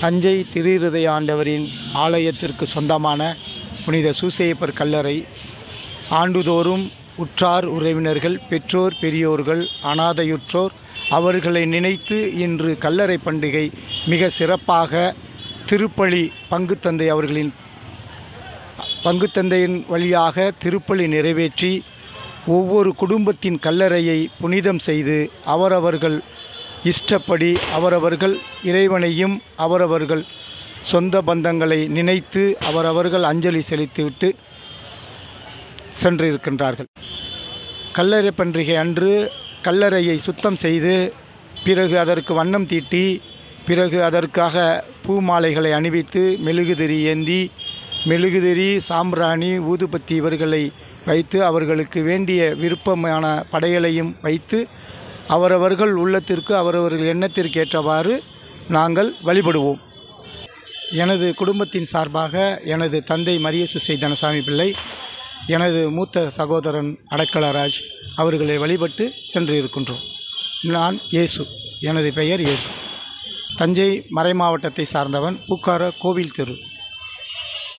தஞ்சை திருஹிருதய ஆண்டவரின் ஆலயத்திற்கு சொந்தமான புனித சூசையப்பர் கல்லறை ஆண்டுதோறும் உற்றார் உறவினர்கள், பெற்றோர், பெரியோர்கள், அனாதையுற்றோர் அவர்களை நினைத்து இன்று கல்லறை பண்டிகை மிக சிறப்பாக திருப்பலி பங்குத்தந்தையின் வழியாக திருப்பலி நிறைவேற்றி ஒவ்வொரு குடும்பத்தின் கல்லறையை புனிதம் செய்து அவரவர்கள் இஷ்டப்படி அவரவர்கள் இறைவனையும் அவரவர்கள் சொந்த பந்தங்களை நினைத்து அவரவர்கள் அஞ்சலி செலுத்திவிட்டு சென்றிருக்கின்றார்கள். கல்லறை பண்டிகை அன்று கல்லறையை சுத்தம் செய்து பிறகு அதற்கு வண்ணம் தீட்டி பிறகு அதற்காக பூ மாலைகளை அணிவித்து மெழுகுதிரி ஏந்தி மெழுகுதிரி, சாம்பிராணி, ஊதுபத்தி இவர்களை வைத்து அவர்களுக்கு வேண்டிய விருப்பமான படையலையும் வைத்து அவரவர்கள் உள்ளத்திற்கு அவரவர்கள் எண்ணத்திற்கு ஏற்றவாறு நாங்கள் வழிபடுவோம். எனது குடும்பத்தின் சார்பாக எனது தந்தை மரிய சூசை தனசாமி பிள்ளை, எனது மூத்த சகோதரன் அடக்கலராஜ் அவர்களை வழிபட்டு சென்று இருக்கின்றோம். நான் இயேசு, எனது பெயர் இயேசு. தஞ்சை மறை மாவட்டத்தை சார்ந்தவன், பூக்கார கோவில் தெரு.